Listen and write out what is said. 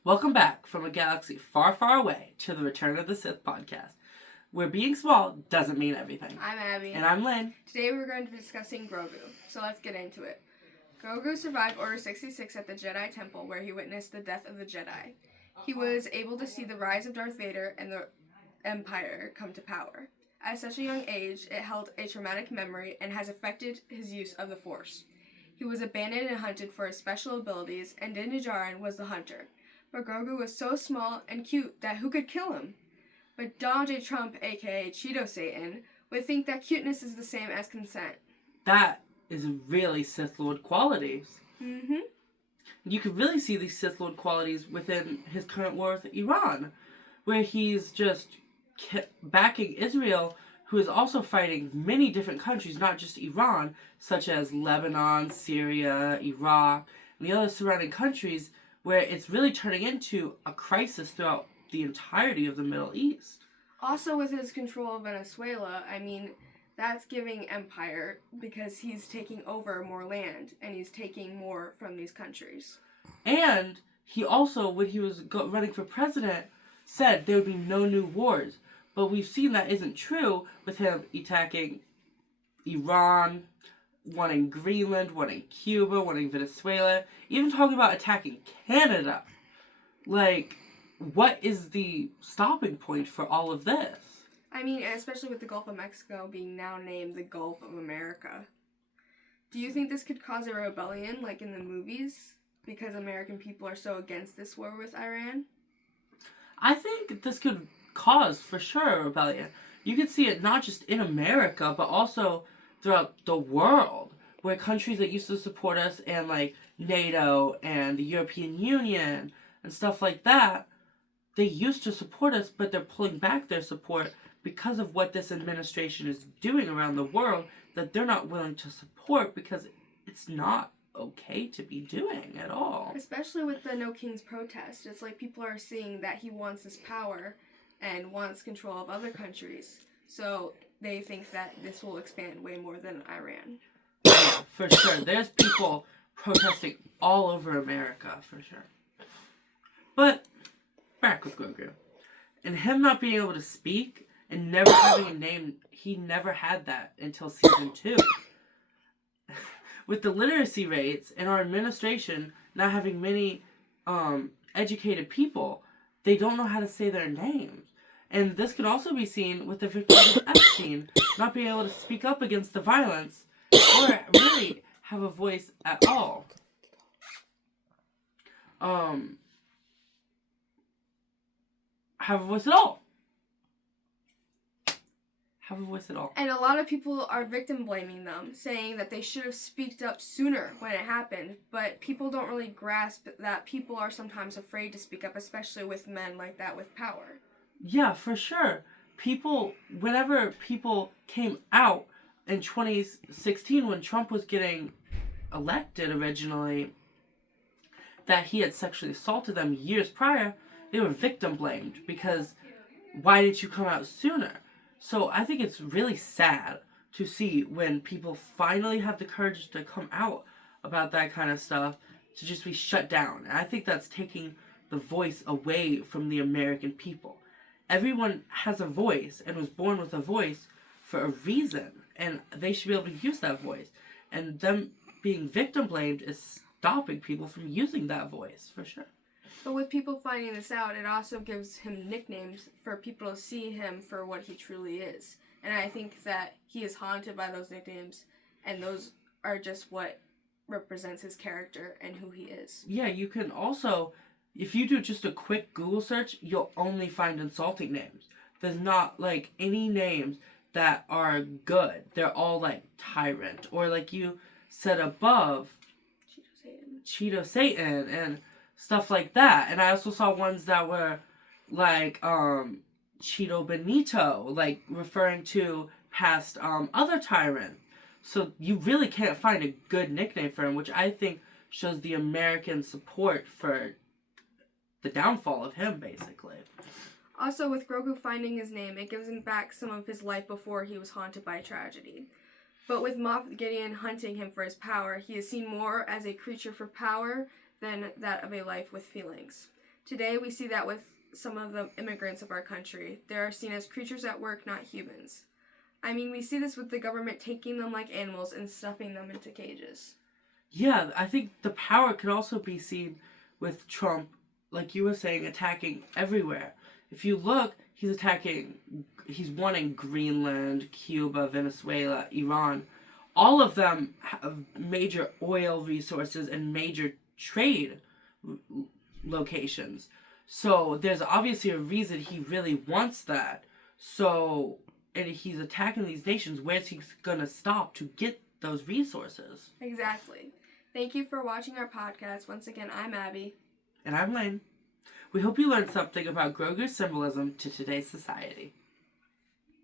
Welcome back from a galaxy far, far away to the Return of the Sith podcast, where being small doesn't mean everything. I'm Abby. And I'm Lynn. Today we're going to be discussing Grogu, so let's get into it. Grogu survived Order 66 at the Jedi Temple, where he witnessed the death of the Jedi. He was able to see the rise of Darth Vader and the Empire come to power. At such a young age, it held a traumatic memory and has affected his use of the Force. He was abandoned and hunted for his special abilities, and Din Djarin was the hunter. But Grogu was so small and cute that who could kill him? But Donald J. Trump, aka Cheeto Satan, would think that cuteness is the same as consent. That is really Sith Lord qualities. Mm-hmm. You can really see these Sith Lord qualities within his current war with Iran, where he's just backing Israel, who is also fighting many different countries, not just Iran, such as Lebanon, Syria, Iraq, and the other surrounding countries, where it's really turning into a crisis throughout the entirety of the Middle East. Also, with his control of Venezuela, that's giving empire because he's taking over more land and he's taking more from these countries. And he also, when he was running for president, said there would be no new wars. But we've seen that isn't true with him attacking Iran, wanting Greenland, wanting Cuba, wanting Venezuela, even talking about attacking Canada. Like, what is the stopping point for all of this? Especially with the Gulf of Mexico being now named the Gulf of America. Do you think this could cause a rebellion like in the movies? Because American people are so against this war with Iran? I think this could cause, for sure, a rebellion. You could see it not just in America, but also throughout the world, where countries that used to support us and like NATO and the European Union and stuff like that, they used to support us, but they're pulling back their support because of what this administration is doing around the world that they're not willing to support because it's not okay to be doing at all. Especially with the No Kings protest. It's like people are seeing that he wants this power and wants control of other countries. So they think that this will expand way more than Iran. Yeah, for sure. There's people protesting all over America, for sure. But back with Grogu. And him not being able to speak and never having a name, he never had that until season 2. With the literacy rates and our administration not having many educated people, they don't know how to say their names. And this could also be seen with the victims of Epstein not being able to speak up against the violence or really have a voice at all. Have a voice at all. Have a voice at all. And a lot of people are victim blaming them, saying that they should have speaked up sooner when it happened, but people don't really grasp that people are sometimes afraid to speak up, especially with men like that with power. Yeah, for sure. Whenever people came out in 2016 when Trump was getting elected originally, that he had sexually assaulted them years prior, they were victim blamed because why didn't you come out sooner? So I think it's really sad to see when people finally have the courage to come out about that kind of stuff to just be shut down. And I think that's taking the voice away from the American people. Everyone has a voice and was born with a voice for a reason, and they should be able to use that voice. And them being victim blamed is stopping people from using that voice, for sure. But with people finding this out, it also gives him nicknames for people to see him for what he truly is. And I think that he is haunted by those nicknames, and those are just what represents his character and who he is. Yeah, you can also, if you do just a quick Google search, you'll only find insulting names. There's not, like, any names that are good. They're all, like, tyrant. Or, like you said above, Cheeto Satan, and stuff like that. And I also saw ones that were, like, Cheeto Benito, like, referring to past, other tyrants. So you really can't find a good nickname for him, which I think shows the American support for the downfall of him, basically. Also, with Grogu finding his name, it gives him back some of his life before he was haunted by tragedy. But with Moff Gideon hunting him for his power, he is seen more as a creature for power than that of a life with feelings. Today, we see that with some of the immigrants of our country. They are seen as creatures at work, not humans. I mean, we see this with the government taking them like animals and stuffing them into cages. Yeah, I think the power can also be seen with Trump, like you were saying, attacking everywhere. If you look, he's wanting Greenland, Cuba, Venezuela, Iran. All of them have major oil resources and major trade locations. So there's obviously a reason he really wants that. So, and he's attacking these nations. Where's he gonna stop to get those resources? Exactly. Thank you for watching our podcast. Once again, I'm Abby. And I'm Lynn. We hope you learned something about Grogu's symbolism to today's society.